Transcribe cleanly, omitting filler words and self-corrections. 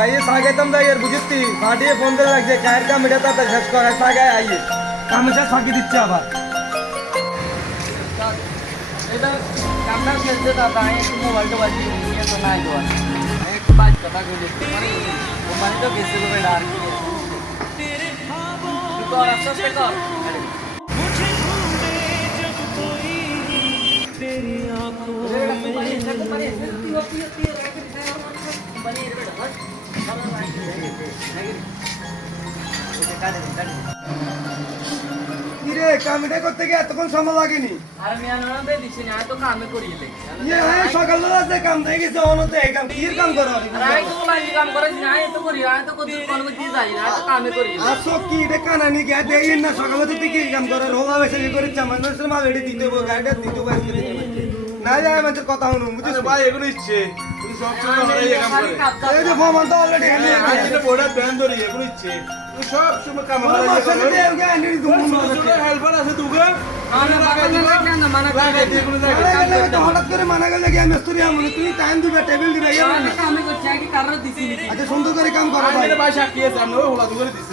भाई ये सागे तुम जाइए बुझती पार्टी फोन करे लग जाए कायर का मीडिया तक खर्च कर सागे आइए काम से सागे दिच्छे আবার इधर कैमरा खेलते था आए तो मोबाइल तो बाजी ये तो ना ही एक बात पता को वो मन तो किसी को भी डाल तो रास्ता से कर तेरी आंखों কিরে কামটা করতে গিয়ে এতক্ষণ সময় লাগেনি আর আমি আনন্দে দিছি না তো কামে করিলে ये সকালবেলা যে কাম থেকে গেছে অনতে এই কাম কি কাম করো আই তো বাজি কাম করে না এ তো করি আই তো কোন কোন দি যাই না তো কামে করি আসো কি রে কানানি কে দেই না সকালে তো কি কাম করে রোলা বেশি করে চামানোর মা রেডি দিতে হবে গাড়িটা দিতে হবে আজকে না যায় মানে কথা হলো বুঝছিস ভাই এগুলো ইচ্ছে তুমি সব সময় হরে এই কাম করে এই যে ফোন তো অলরেডি হ্যান্ডেল আজ এটা বড় ব্যান ধরি এগুলো ইচ্ছে তুমি সব সময় কাম করে করে মাসে দে ওকে আনি দুমু ছোট হেল্পার আছে দুগা আরে বাবা না মানা করে এগুলো তো হঠাৎ করে মানা গেল কি আমি মিস্ত্রি আমি তুমি টাইম দিবে টেবিল দিবে কামে করছে কি কারণ দিছি আচ্ছা সুন্দর করে কাম করো ভাই ভাই সাক্ষী আছে আমরা হলা দুগরে দিছি